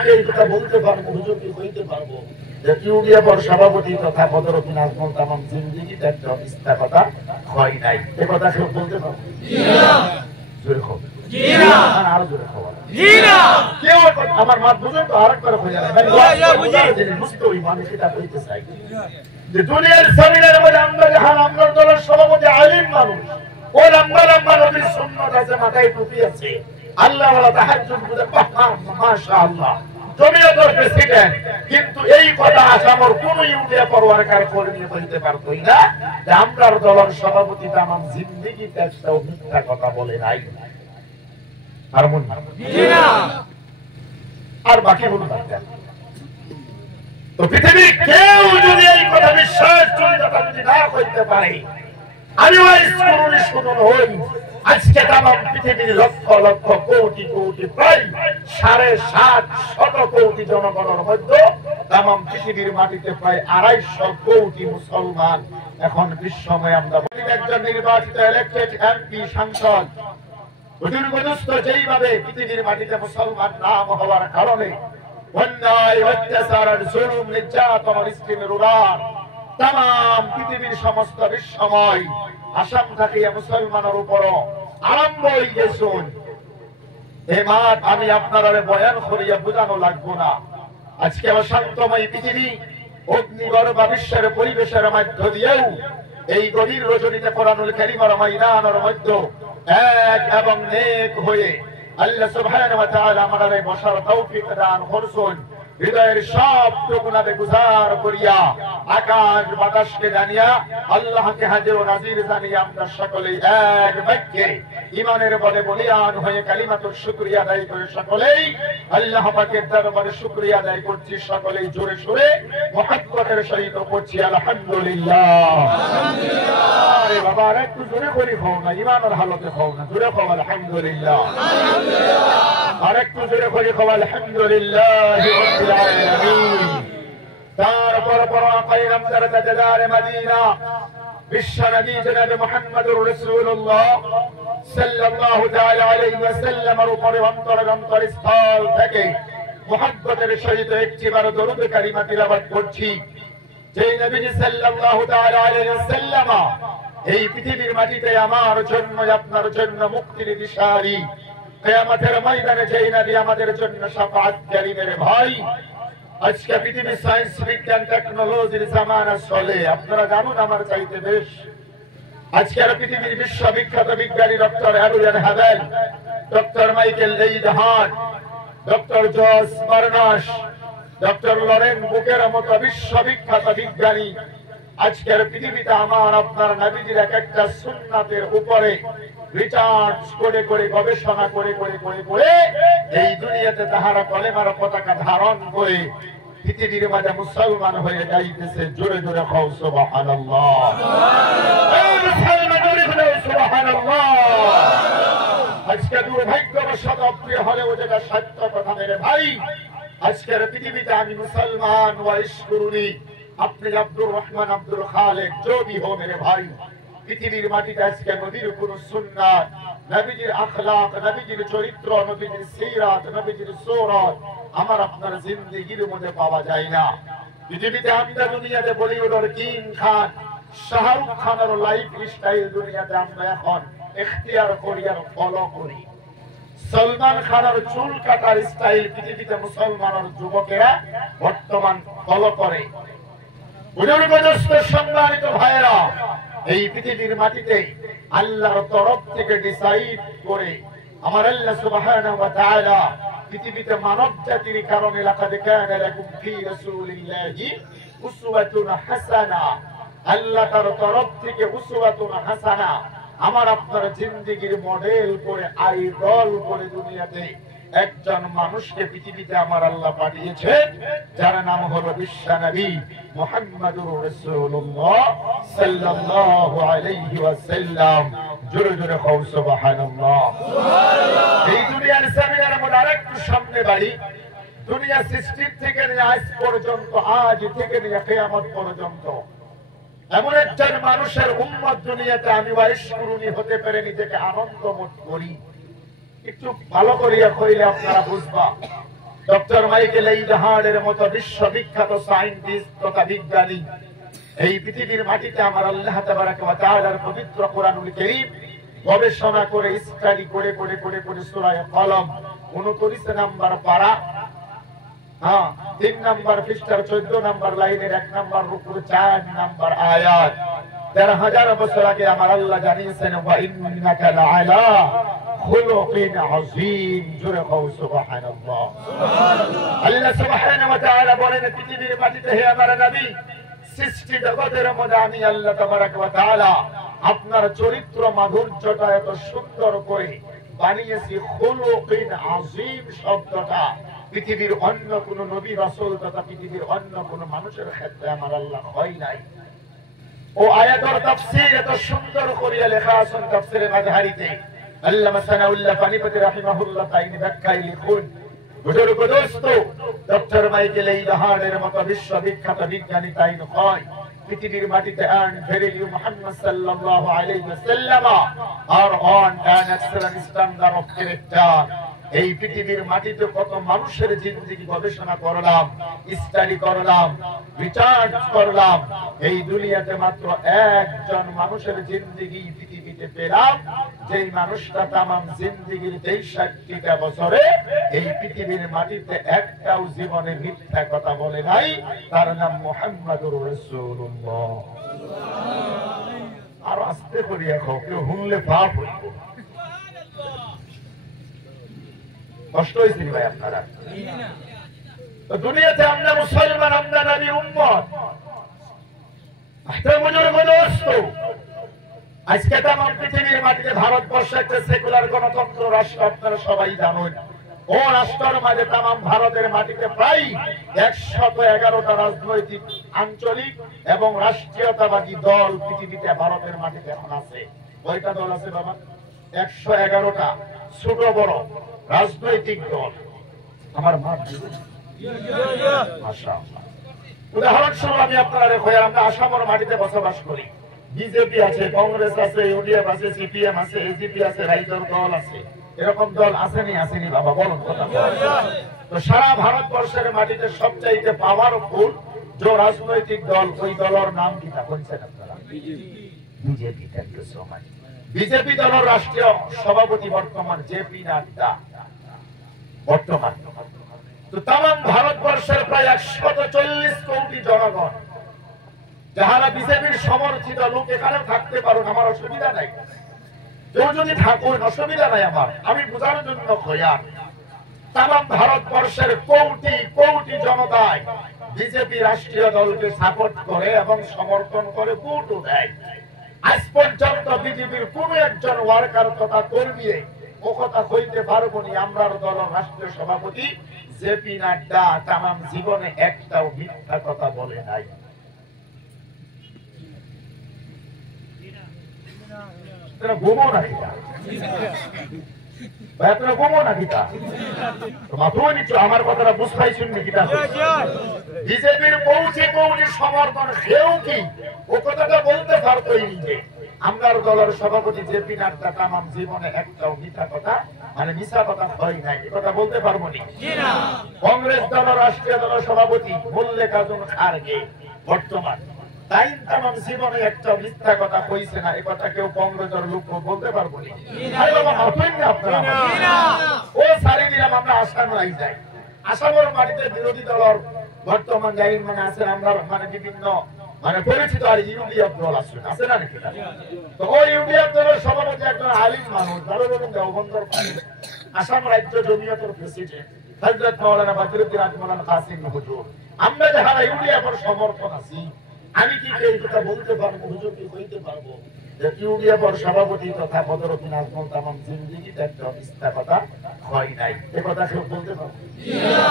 কি এই কথা বলতে পারবো, হুজুর কি বলতে পারবো যে ইউরিয়া পর সভাপতি তথা বদরুদ্দিন আজমল তামাম জিন্দেগিতে একটা মিথ্যা কথা হয় নাই, এ কথা কেউ বলতে পারবো? জোরে খবর আরো জোরে খবর কেউ আমার মাত বুঝে তো আরেকবার হয়ে যাবে বুঝতে ওই মানুষ এটা বলতে চাই যে দুনিয়ার জমিনের মধ্যে আমরা যখন আমরার দলের সভাপতি আলিম মানুষ, ও লম্বা লম্বা নবীর সুন্নাত আছে, মাথায় টুপি আছে, আল্লাহ ওয়ালা তাহাজ্জুদ করে মাশাআল্লাহ জমিয়তের প্রেসিডেন্ট, কিন্তু এই কথা আসামর কোন ইউরিয়া পরওয়ারকার কর্মী বলতে পারতোই না যে আমরার দলের সভাপতি তামাম জিন্দেগিতে একটা মিথ্যা কথা বলে নাই। আর মন আর বাকি বলুন তো পৃথিবীর কেউ যদি এই কথা বিশ্বাস যদি না করতে পারে, আমি শুনুন হই আজকে তামাম পৃথিবীর লক্ষ লক্ষ কোটি কোটি প্রায় 750 কোটি জনগণের মধ্যে তামাম পৃথিবীর মাটিতে প্রায় 250 কোটি মুসলমান। এখন বিশ্বময় আমরা একজন নির্বাচিত ইলেক্টেড এমপি সাংসদ যেইভাবে পৃথিবীর মাটিতে মুসলমান নাম হওয়ার কারণে অন্যায় অত্যাচার জুলুম নির্যাতন স্ত্রীর উড়ান তাম পৃথিবীর সমস্ত বিশ্বময় আসাম থেকে মুসলমানের উপরও আরম্ভ হয়ে গেছুন। এ মাঠ আমি আপনারা বয়ান করিয়া বোঝানো লাগবো না। আজকে অশান্তময় পৃথিবী অগ্নিগর্ভ বিশ্বের পরিবেশের মধ্য দিয়েও এই গভীর রজনীতে কোরআনুল কারীমের ময়দানের মধ্যে এক এবং নেক হয়ে আল্লাহ সুবহানাহু ওয়া তাআলা আমাদের বসার তৌফিক দান করুন। হৃদয়ের সব টুকুনাবে গুজার করিয়া আকাশ বাতাসকে জানিয়া আল্লাহকে হাজির ও নাজির জানিয়া আমরা সকলেই এক বাক্যে ঈমানের বলে বলিয়ান হয়ে কালিমাতুর শুকরিয়া আদায় করে সকলেই আল্লাহ পাকের দরবারে শুকরিয়া আদায় করছি। সকলেই জোরে সুরে মুহাব্বতের সহিত পড়ছি আলহামদুলিল্লাহ। আরে বাবা আরে একটু জোরে করি খাও না, ঈমানের হালতে খাও না, জোরে খাও আলহামদুলিল্লাহ। আর একটু জোরে করি খাও আলহামদুলিল্লাহ। তারপর পয়গম্বর তাজদার মদিনা বিশ্ব নবী জনাব মুহাম্মদুর রাসূলুল্লাহ সাল্লাল্লাহু তাআলা আলাইহি ওয়াসাল্লামের উপরে অন্তরস্থল থেকে মুহাব্বতের সহিত একটিবার দরুদ কারিমা তিলাওয়াত করছি। যে নবী সাল্লাল্লাহু তাআলা আলাইহি ওয়াসাল্লাম এই পৃথিবীর মাটিতে আমার জন্য আপনার জন্য মুক্তির দিশারি, কিয়ামতের ময়দানে যেই নবী আমাদের জন্য শাফাআতকারী। মেরে ভাই আজকে পৃথিবীর সায়েন্স বিজ্ঞান টেকনোলজির জামানা চলে, আপনারা জানুন আমার চাইতে বেশ। আজকের পৃথিবীর বিশ্ববিখ্যাত বিজ্ঞানী ডক্টর অ্যারুয়ান হ্যাবেল, ডক্টর মাইকেল লেইডহার্ট, doctor George Barnes, doctor Lauren বুকের মতো বিশ্ববিখ্যাত বিজ্ঞানী আজকের পৃথিবীতে আমার আপনার নবীজির এক একটা সুন্নাতের উপরে রিসার্চ করে করে গবেষণা করে করে করে করে এই দুনিয়াতে তাহারা কলেমার পতাকা ধারণ করে পৃথিবীর মাঝে মুসলমান হয়ে যাইতেছে। জোরে জোরে খাও সুবহানাল্লাহ। সুবহানাল্লাহ। আজকে দুর্ভাগ্যবশত প্রিয় হলেও যেটা সত্য কথা মেরে ভাই, আজকের পৃথিবীতে আমি মুসলমান ওয়াইশ করুনি, আপনি আব্দুর রহমান আব্দুল খালেক জবি হো মেরে ভাই, পৃথিবীর মাটিতে আজকে নবীর কোন সুন্নাত, নবীজির আখলাক, নবীজির চরিত্র, নবীজির সিরাত, নবীজির সূরত আমার আপনার জিন্দেগির মধ্যে পাওয়া যায় না। পৃথিবীতে আমরা দুনিয়াতে বলিউডের কিং খান শাহরুখ খানের লাইফ স্টাইল দুনিয়াতে আমরা এখন ইখতিয়ার করি আর ফলো করি। সলমান খানের চুল কাটার স্টাইল পৃথিবীতে মুসলমানের যুবকেরা বর্তমান ফলো করে। সম্মানিত ভাইয়েরা, এই পৃথিবীর মাটিতে আল্লাহর তরফ থেকে ডিসাইড করে আমার আল্লাহ সুবহানাহু ওয়া তাআলা পৃথিবীতে মানব জাতির কারণে লাকাদ কানা লাকুম ফি রাসূলিল্লাহি উসওয়াতুন হাসানা, আল্লাহ তার তরফ থেকে উসওয়াতুন হাসানা আমার আপনার জিন্দেগির মডেল করে আইডল করে দুনিয়াতে একজন মানুষকে পৃথিবীতে আমার আল্লাহ পাঠিয়েছেন, যার নাম হলো বিশ্বনবী মুহাম্মদুর রাসূলুল্লাহ সাল্লাল্লাহু আলাইহি ওয়াসাল্লাম। জোরে জোরে খাও সুবহানাল্লাহ। এই দুনিয়ার জমিনের মধ্যে আরেকটু সামনে বাড়ি, দুনিয়া সৃষ্টির থেকে নিয়ে আজ পর্যন্ত, আজ থেকে নিয়ে কিয়ামত পর্যন্ত এমন একজন মানুষের উম্মত দুনিয়াতে আমি ওয়াইশ কুরুনি হতে পেরে নিজেকে আনন্দমত করি। একটু ভালো করিয়া কইলে আপনারা বুঝবা, ডক্টর মাইকেল এইডহার্ডের মতো বিশ্ববিখ্যাত সায়েন্টিস্ট তথা বিজ্ঞানী এই পৃথিবীর মাটিতে আমার আল্লাহ তাবারাক ওয়া তাআলার পবিত্র কোরআনুল কারীম গবেষণা করে স্টাডি করে করে করে করে সূরা কলম 29 নম্বর পারা 3 নম্বর পৃষ্ঠার 14 নম্বর লাইনের 1 নম্বর রুকুর 4 নম্বর আয়াত 13,000 বছর আগে আমার আল্লাহ জানিয়েছেন ওয়া ইন্নাকা লাআলা খুলুকিন আযীম জোরে কও সুবহানাল্লাহ সুবহানাল্লাহ আল্লাহ সুবহানাহু ওয়া তাআলা বলেন পৃথিবীর মাটিতে হে আমার নবী সৃষ্টি জগতের মধ্যে আমি আল্লাহ তাবারাক ওয়া তাআলা আপনার চরিত্র মাধুর্যটা এত সুন্দর করে বানিয়েছি খুলুকিন আযীম শব্দটা পৃথিবীর অন্য কোন নবী রাসূল তথা পৃথিবীর অন্য কোন মানুষের ক্ষেত্রে আমার আল্লাহ হয় নাই ও আয়াতের তাফসীর এত সুন্দর করে লেখা আছে তাফসীরে মাযহারিতে আল্লামা সানাউল্লাহ পানিপতি রাহিমাহুল্লাহ তাইনি ব্যাখ্যায় লিখুন বুজুর্গ দোস্ত ডক্টর মাইকেল এইডহার্ডের মতো বিশ্ববিখ্যাত বিজ্ঞানী তাইন কয় পৃথিবীর মাটিতে and verily Muhammad sallallahu alayhi wasallam are on an excellent standard of character এই পৃথিবীর মাটিতে কত মানুষের জিন্দেগি গবেষণা করলাম স্টাডি করলাম রিসার্চ করলাম এই দুনিয়াতে মাত্র একজন মানুষের জিন্দেগি পৃথিবীতে পেলাম যেই মানুষটা তামাম জিন্দেগির 63টা বছরে এই পৃথিবীর মাটিতে একটাও জীবনে মিথ্যা কথা বলে নাই তার নাম মুহাম্মাদুর রাসূলুল্লাহ আর আস্তে করিয়া খাও কেউ হুনলে পাপ হইব কষ্ট হয়েছে ভাই আপনারা তো দুনিয়াতে আমরা মুসলমান আমরা নবী উম্মত আজকে তামাম পৃথিবীর মাটিতে ভারতবর্ষ একটা সেকুলার গণতন্ত্র রাষ্ট্র আপনারা সবাই জানেন ও রাষ্ট্রের মাঝে তামাম ভারতের মাটিতে প্রায় 111টা রাজনৈতিক আঞ্চলিক এবং রাষ্ট্রীয়তাবাদী দল পৃথিবীতে ভারতের মাটিতে এখন আছে কয়টা দল আছে বাবা 111টা ছোট বড় রাজনৈতিক দল আমার মাশাআল্লাহ উদাহরণস্বরূপ আমি আপনাদের কই আমরা আসামের মাটিতে বসবাস করি বিজেপি আছে কংগ্রেস আছে ইউডিএফ আছে সিপিএম আছে এজিপি আছে রাইজর দল আছে এরকম দল আসেনি বাবা বলুন কথা তো সারা ভারতবর্ষের মাটিতে সবচাইতে পাওয়ারফুল যে রাজনৈতিক দল ওই দলের নাম কি তা বলছেন আপনারা BJP thank you so much BJP দলের রাষ্ট্রীয় সভাপতি বর্তমান জেপি নাড্ডা বর্তমান তো তামাম ভারতবর্ষের প্রায় 140 কোটি জনগণ যারা বিজেপির সমর্থিত লোক এখানে থাকতে পারুন আমার অসুবিধা নাই কেউ যদি থাকুন অসুবিধা নাই আমার আমি বোঝানোর জন্য কয়া তামাম ভারতবর্ষের কোটি কোটি জনতায় বিজেপি রাষ্ট্রীয় দলকে সাপোর্ট করে এবং সমর্থন করে ভোটও দেয় আজ পর্যন্ত বিজেপির কোন একজন ওয়ার্কার তথা কর্মী ও কথা কইতে পারবো নি আমরা দলের রাষ্ট্রীয় সভাপতি জেপি নাড্ডা তামাম জীবনে একটাও মিথ্যা কথা বলে নাই ঘুমো না আমার কথাটা বুঝতে শুনবি কিনা বিজেপির পৌঁছে পৌঁছে সমর্থন কেউ কি ও কথাটা বলতে পারতোই নিজে আমরা দলের সভাপতি জেপি নাড্ডা তামাম জীবনে একটাও মিথ্যা কথা মানে মিথ্যা কথা হয় নাই এ কথা বলতে পারবো নি কংগ্রেস দলের রাষ্ট্রীয় দলের সভাপতি মল্লিকার্জুন খাড়গে বর্তমান তাই তামাম জীবনে একটা মিথ্যা কথা কইছে না এই কথা কেউ কংগ্রেসের লোক বলতে পারবো না আরে বাবা মাফেন না আপনারা ও সারি দিলাম আমরা আসাম রাই যাই আসামের মাটিতে বিরোধী দলের বর্তমান যাই মানে আছে আমরা মানে বিভিন্ন মানে পরিচিত আর ইউডিএফ দল আছে না নাকি তো ওই ইউডিএফ দলের সভাপতি একজন আলিম মানুষ ভালো রকম দেওবন্দর আসাম রাজ্য জমিয়তের প্রেসিডেন্ট হযরত মাওলানা বদরুদ্দিন আজমলান কাসিম হুজুর আমরা যারা ইউডিএফের সমর্থন আছি আমি কি এই কথা বলতে পারবো হুজুর কি কইতে পারবো যে ইউডিএফের সভাপতি তথা বদরুদ্দিন আজমল তামাম জিন্দেগিতে একটা মিথ্যা কথা হয় নাই এই কথা কেউ বলতে পারবো না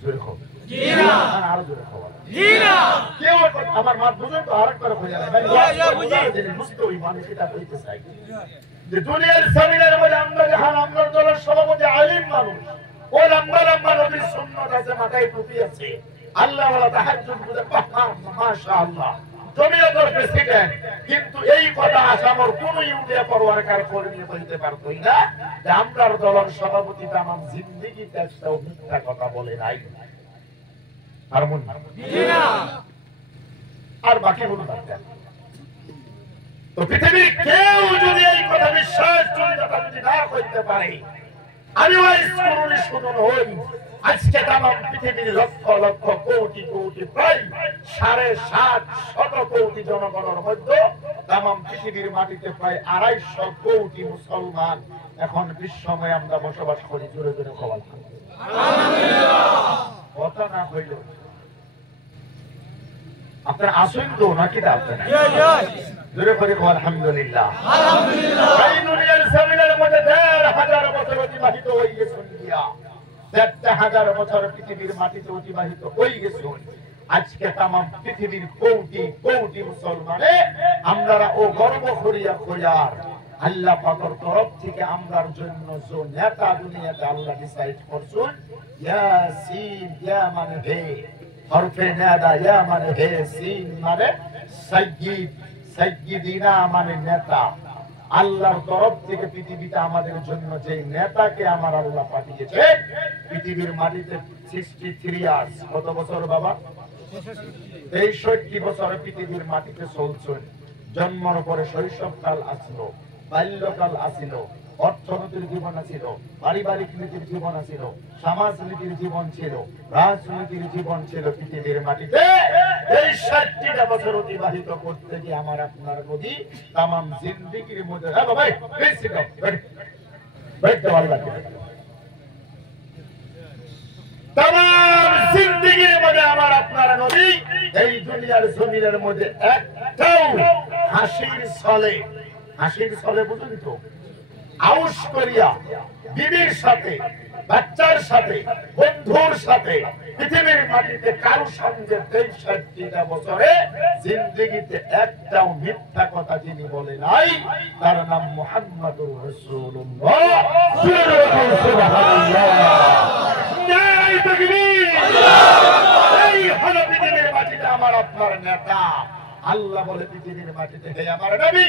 জোরে খবর জি না আর জোরে খবর জি না কেউ আমার মত বুঝুন তো আরেকবার কই যায় ভাই মুস্তফি মানে এটা কইতে চাই যে দুনিয়ার জমিনের মধ্যে আমরা যখন আমরা দলের সভাপতি আলিম মানুষ ও লম্বা লম্বা নবীর সুন্নাত আছে মাথায় টুপি আছে আল্লাহ ওয়ালা তাহাজ্জুদ করে মাশাআল্লাহ জমিয়তের প্রেসিডেন্ট, কিন্তু এই কথা আসামর কোন ইউনিয়া পরওয়ারকার করে নিয়ে বলতে পারতই না যে আমরার দলের সভাপতি তামাম জিন্দেগিতে একটাও মিথ্যা কথা বলে নাই। আর বাকি বলুন তো পৃথিবীর কেউ যদি এই কথা বিশ্বাস যদি না করতে পারে, আমি শুনুন হই আজকে তামাম পৃথিবীর লক্ষ লক্ষ কোটি কোটি প্রায় 750 কোটি জনগণের মধ্যে তামাম পৃথিবীর মাটিতে প্রায় 250 কোটি মুসলমান এখন বিশ্বময় আমরা বসবাস করি। জোরে জোরে খবর কথা না হইল আপনার আসেন তো নাকি না? আপনার জোরে করে আলহামদুলিল্লাহ। এই দুনিয়ার জমিনের মধ্যে 1,500 বছর অতিবাহিত হয়ে গেছে, 1,500 বছর পৃথিবীর মাটিতে অতিবাহিত হয়ে গেছে। আজকে তামাম পৃথিবীর কোটি কোটি মুসলমানে আমরা ও গর্ব করিয়া কইয়ার আল্লাহ পাকের তরফ থেকে আমরার জন্য যে নেতা দুনিয়াতে আল্লাহ ডিসাইড করছেন, ইয়াসিন ইয়া মানে হে, হরফে নাদা ইয়া মানে হে, সিন মানে সাইয়্যিদ, সাইয়্যিদিনা মানে নেতা। আল্লাহর তরফ থেকে পৃথিবীতে আমাদের জন্য যে নেতাকে আমার আল্লাহ পাঠিয়েছে, পৃথিবীর মাটিতে 63 ইয়ার্স, কত বছর বাবা? 63 বছর পৃথিবীর মাটিতে চলছেন। জন্মের পরে শৈশবকাল আসলো, বাল্যকাল আসিল, অর্থনীতির জীবন আছিল, পারিবারিক নীতির জীবন আছিল, সমাজনীতির জীবন ছিল, রাজনীতির জীবন ছিল। পৃথিবীর মাটিতে এই 60টা বছর অতিবাহিত করতে গিয়ে আমার আপনার নদী তামাম জিন্দেগির মধ্যে তামাম জিন্দেগির মধ্যে আমার আপনার নদী এই দুনিয়ার জমিনের মধ্যে একটাও হাসির ছলে, হাসির ছলে বুঝুন তো, আউশ করিয়া বিবির সাথে, বাচ্চার সাথে, বন্ধুর সাথে পৃথিবীর মাটিতে কারো সঙ্গে 63টা বছরে জিন্দেগিতে একটাও মিথ্যা কথা যিনি বলে নাই, তার নাম মুহাম্মাদুর রাসূলুল্লাহ। সুবহানাল্লাহ, নারায়ে তাকবীর। এই হলো পৃথিবীর মাটিতে আমার আপনার নেতা। আল্লাহ বলে পৃথিবীর মাটিতে, হে আমার নবী,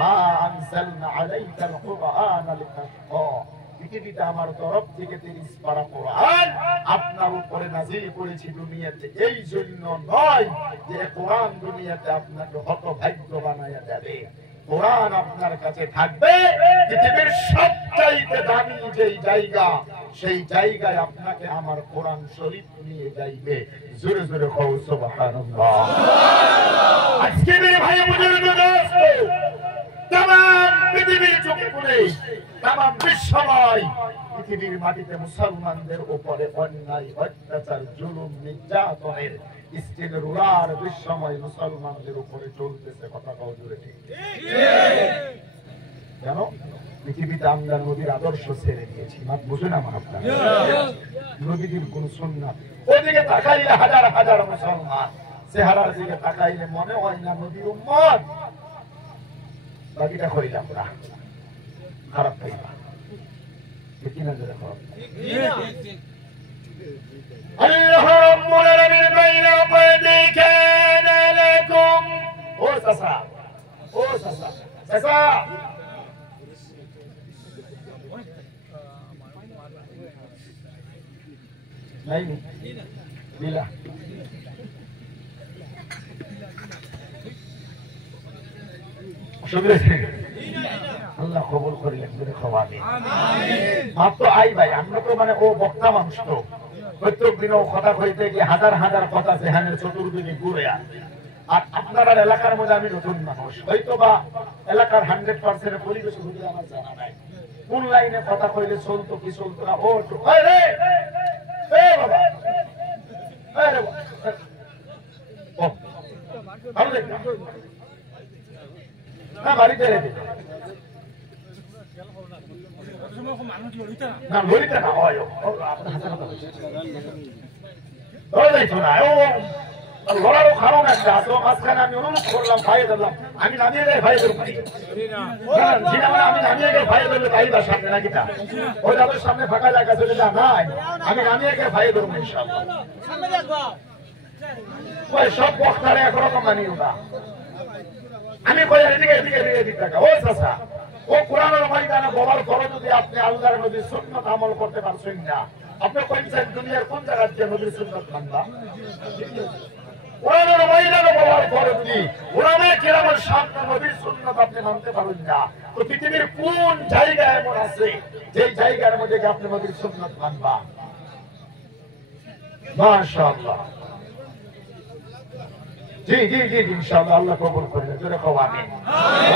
মা আনজালনা আলাইকাল কুরআনা লিতাশকা, পৃথিবীতে আমার তরফ থেকে 30 পারা কোরআন আপনার উপরে নাযিল করেছি দুনিয়াতে এই জন্য নয় যে কোরআন দুনিয়াতে আপনাকে হতভাগ্য বানায়া দেবে। কোরআন আপনার কাছে থাকবে পৃথিবীর সবচাইতে দামি যেই জায়গা, সেই জায়গায় আপনাকে আমার কোরআন শরীফ নিয়ে যাইবে। জোরে জোরে কও সুবহানাল্লাহ। আজকে মেরে ভাই বুজুর্গ দোস্ত, তামাম পৃথিবীর চোখে পড়ে তামাম বিশ্বময় পৃথিবীর মাটিতে মুসলমানদের উপরে অন্যায়, অত্যাচার, জুলুম, নির্যাতনের স্টিল রুলার বিশ্বময় মুসলমানদের উপরে চলতেছে। কথা কও জোরে ঠিক? জানো পৃথিবীতে আমরা নবীর আদর্শ ছেড়ে দিয়েছি, মাত বুঝুন আমার আপনার নবীদের কোন সুন্নাত। ওইদিকে তাকাইলে হাজার হাজার মুসলমান, চেহারার দিকে তাকাইলে মনে হয় না নবীর উম্মত। বাকিটা কইলাম না, খারাপ কইবা ঠিক না? জোরে খারাপ। আল্লাহ রাব্বুল আলামিন বাইনা ক্বাদি কানা লাকুম, ও সাসা, ও সাসা, সাসা নাই লীলা আল্লাহ কবুল করিলেন। মাত্র আই ভাই, আমরা তো মানে ও বক্তা মানুষ, তো প্রত্যেক দিন ও কথা কইতে গিয়ে হাজার হাজার কথা জেহানের চতুর্দিকে ঘুরে আসে। আর আপনার এলাকার মধ্যে আমি নতুন মানুষ, হয়তো বা এলাকার 100% পরিবেশ বুঝলে আমার জানা নাই কোন লাইনে কথা কইলে চলতো কি চলতো না। ও বাবা বাড়িতে রেখে না লড়িতে না হয় লড়ারও কারণ একটা আছে। মাঝখানে আমি অনুরোধ করলাম ভাইয়ে ধরলাম, আমি নামিয়ে দেয় ভাইয়ে ধরব, আমি নামিয়ে গিয়ে ভাইয়ে ধরলে তাইবার সামনে নাকি তা ওই তাদের সামনে ফাঁকা জায়গা চলে যা নাই, আমি নামিয়ে গিয়ে ভাইয়ে ধরবো ইনশাআল্লাহ। ওই সব বক্তারে একরকম মানিও না। আমি কই এদিকে এদিকে এদিকে এদিকে টাকা ও চাচা ও কোরআনের ময়দানে বলার পরে যদি আপনি আল্লাহর নবীর সুন্নাত আমল করতে পারছেন না, আপনি কইছেন দুনিয়ার কোন জায়গা থেকে নবীর সুন্নাত মানবা? কোরআনের ময়দানে বলার পরে যদি উলামায়ে কিরামের সামনে নবীর সুন্নাত আপনি মানতে পারেন না, তো পৃথিবীর কোন জায়গা এমন আছে যে জায়গার মধ্যে আপনি নবীর সুন্নাত মানবা? মাশাআল্লাহ। জি জি জি ইনশাআল্লাহ আল্লাহ কবুল করবে। জোরে কও আমিন।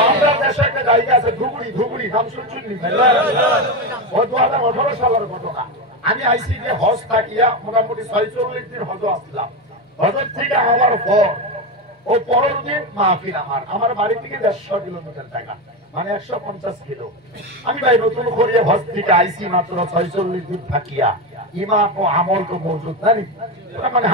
আমরা দেশে একটা জায়গা আছে ধুবড়ি নাম শুনছেন নি? ও 2018 সালের ঘটনা। আমি আইসি যে হজ থাকিয়া মোটামুটি 46 দিন হজ আসলাম। হজের থেকে আমার পর ও পরের দিন মাহফিল আমার বাড়ি থেকে 150 কিলোমিটার টাকা মানে 150 কিলো। আমি ভাই নতুন করে হজ থেকে আইসি মাত্র 46 দিন থাকিয়া ইমাম ও আমল তো মজুদ নাই মানে